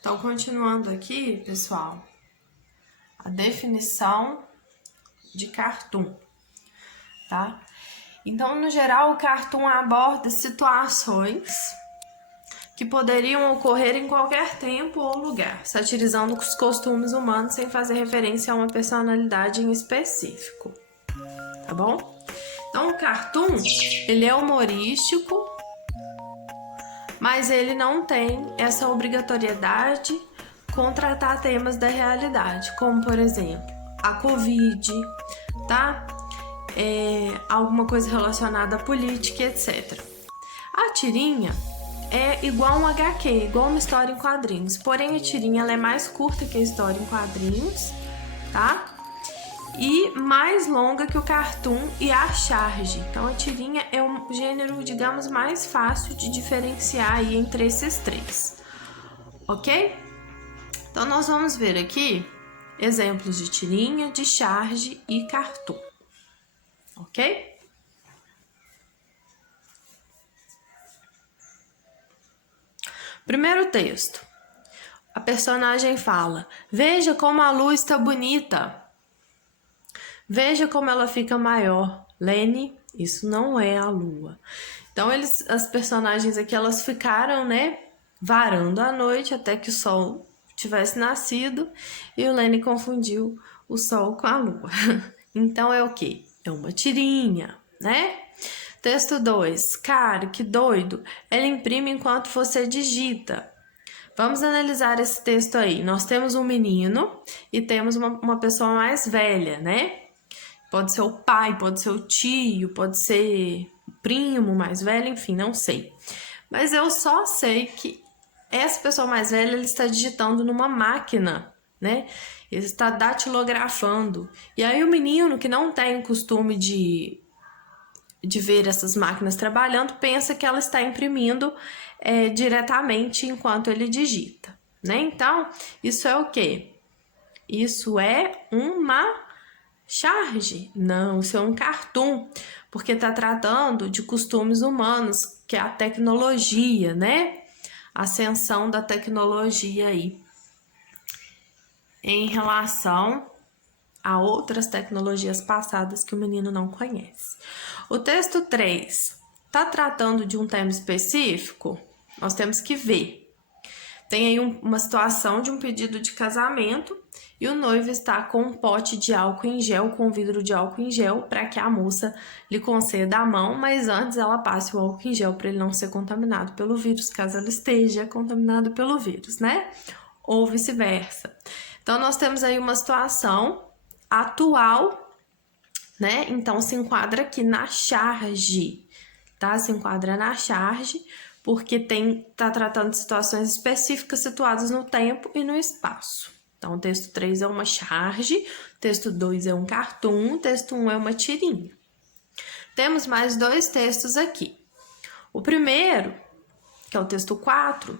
Então, continuando aqui, pessoal, a definição de cartoon, tá? Então, no geral, o cartoon aborda situações que poderiam ocorrer em qualquer tempo ou lugar, satirizando os costumes humanos sem fazer referência a uma personalidade em específico, tá bom? Então, o cartoon, ele é humorístico, mas ele não tem essa obrigatoriedade com tratar temas da realidade, como, por exemplo, a Covid, tá? Alguma coisa relacionada à política, etc. A tirinha é igual um HQ, igual uma história em quadrinhos, porém a tirinha ela é mais curta que a história em quadrinhos, tá? E mais longa que o cartoon e a charge. Então a tirinha é um gênero, digamos, mais fácil de diferenciar aí entre esses três, ok? Então nós vamos ver aqui exemplos de tirinha, de charge e cartoon, ok? Primeiro texto. A personagem fala: veja como a lua está bonita. Veja como ela fica maior. Lene, isso não é a lua. Então, as personagens aqui, elas ficaram, né, varando a noite até que o sol tivesse nascido e o Lene confundiu o sol com a lua. Então, é o quê? É uma tirinha, né? Texto 2. Cara, que doido. Ela imprime enquanto você digita. Vamos analisar esse texto aí. Nós temos um menino e temos uma pessoa mais velha, né? Pode ser o pai, pode ser o tio, pode ser o primo mais velho, enfim, não sei. Mas eu só sei que essa pessoa mais velha ele está digitando numa máquina, né? Ele está datilografando. E aí o menino que não tem o costume de ver essas máquinas trabalhando pensa que ela está imprimindo diretamente enquanto ele digita, né? Então, isso é o quê? Isso é uma charge? Não, isso é um cartoon, porque está tratando de costumes humanos, que é a tecnologia, né? A ascensão da tecnologia aí em relação a outras tecnologias passadas que o menino não conhece. O texto 3 está tratando de um tema específico? Nós temos que ver. Tem aí uma situação de um pedido de casamento e o noivo está com um pote de álcool em gel, com vidro de álcool em gel, para que a moça lhe conceda a mão, mas antes ela passe o álcool em gel para ele não ser contaminado pelo vírus, caso ela esteja contaminada pelo vírus, né? Ou vice-versa. Então, nós temos aí uma situação atual, né? Então, se enquadra aqui na charge, tá? Se enquadra na charge, porque tá tratando de situações específicas situadas no tempo e no espaço. Então, o texto 3 é uma charge, o texto 2 é um cartoon, o texto 1 é uma tirinha. Temos mais dois textos aqui. O primeiro, que é o texto 4,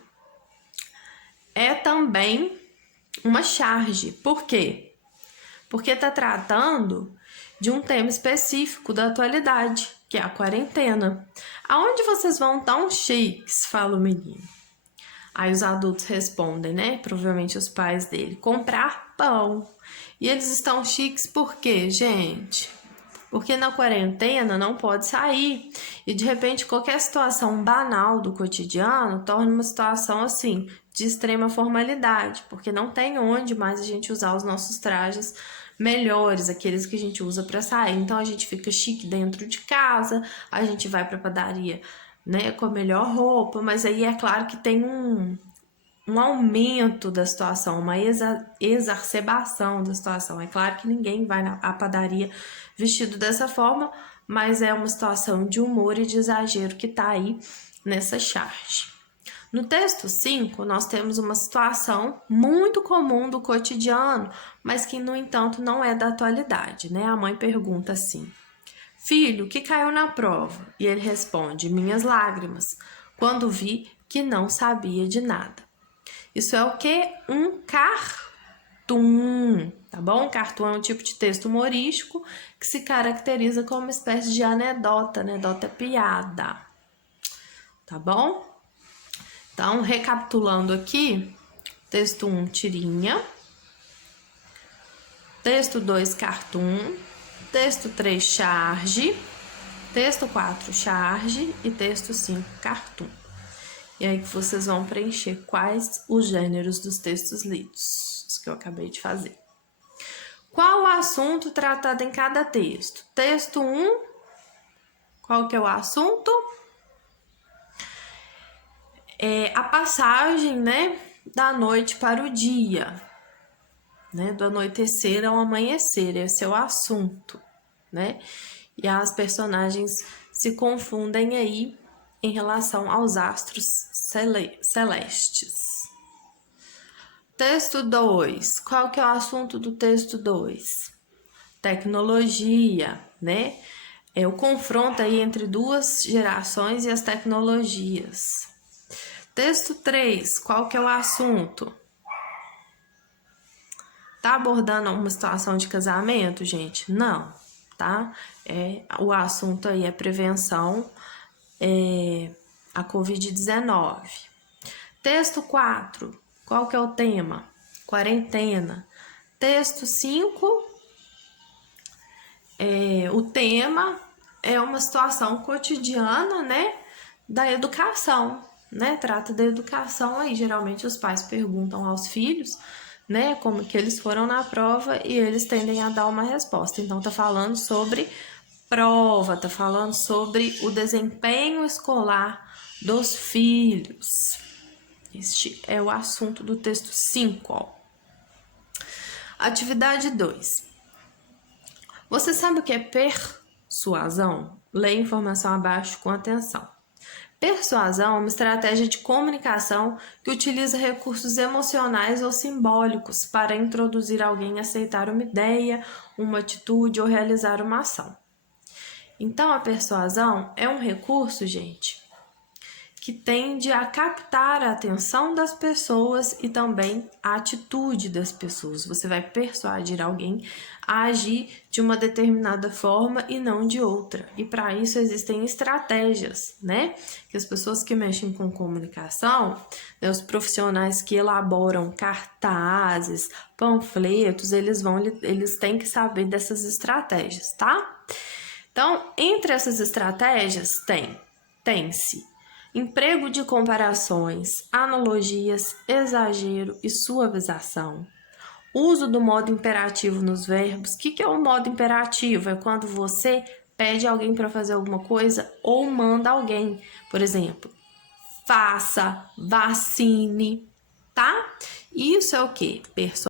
é também uma charge. Por quê? Porque está tratando de um tema específico da atualidade, que é a quarentena. Aonde vocês vão tão chiques? Fala o menino. Aí os adultos respondem, né? Provavelmente os pais dele. Comprar pão. E eles estão chiques por quê, gente? Porque na quarentena não pode sair. E de repente qualquer situação banal do cotidiano torna uma situação assim de extrema formalidade. Porque não tem onde mais a gente usar os nossos trajes melhores, aqueles que a gente usa para sair. Então a gente fica chique dentro de casa, a gente vai para padaria, né, com a melhor roupa, mas aí é claro que tem um aumento da situação, uma exacerbação da situação. É claro que ninguém vai à padaria vestido dessa forma, mas é uma situação de humor e de exagero que tá aí nessa charge. No texto 5, nós temos uma situação muito comum do cotidiano, mas que, no entanto, não é da atualidade, né? A mãe pergunta assim: filho, o que caiu na prova? E ele responde: minhas lágrimas, quando vi que não sabia de nada. Isso é o que? Um cartoon, tá bom? Cartoon é um tipo de texto humorístico que se caracteriza como uma espécie de anedota. Anedota é piada, tá bom? Então, recapitulando aqui, Texto 1, tirinha. Texto 2, cartoon. Texto 3, charge. Texto 4, charge. E texto 5, cartoon. E aí que vocês vão preencher quais os gêneros dos textos lidos, os que eu acabei de fazer. Qual o assunto tratado em cada texto? Texto 1, qual que é o assunto? É a passagem, né, da noite para o dia, né, do anoitecer ao amanhecer, esse é o assunto, né? E as personagens se confundem aí em relação aos astros celestes. Texto 2. Qual que é o assunto do texto 2? Tecnologia, né? É o confronto aí entre duas gerações e as tecnologias. Texto 3. Qual que é o assunto? Tá abordando uma situação de casamento, gente? Não, tá? O assunto aí é prevenção a Covid-19. Texto 4, qual que é o tema? Quarentena. Texto 5, o tema é uma situação cotidiana, né, da educação, né? Trata da educação aí, geralmente os pais perguntam aos filhos, né, como que eles foram na prova e eles tendem a dar uma resposta. Então tá falando sobre prova, tá falando sobre o desempenho escolar dos filhos. Este é o assunto do texto 5, ó. Atividade 2. Você sabe o que é persuasão? Leia a informação abaixo com atenção. Persuasão é uma estratégia de comunicação que utiliza recursos emocionais ou simbólicos para introduzir alguém a aceitar uma ideia, uma atitude ou realizar uma ação. Então, a persuasão é um recurso, gente, que tende a captar a atenção das pessoas e também a atitude das pessoas. Você vai persuadir alguém a agir de uma determinada forma e não de outra. E para isso existem estratégias, né? Que as pessoas que mexem com comunicação, né, os profissionais que elaboram cartazes, panfletos, eles têm que saber dessas estratégias, tá? Então, entre essas estratégias tem-se emprego de comparações, analogias, exagero e suavização. Uso do modo imperativo nos verbos. O que é o modo imperativo? É quando você pede alguém para fazer alguma coisa ou manda alguém. Por exemplo, faça, vacine, tá? Isso é o quê?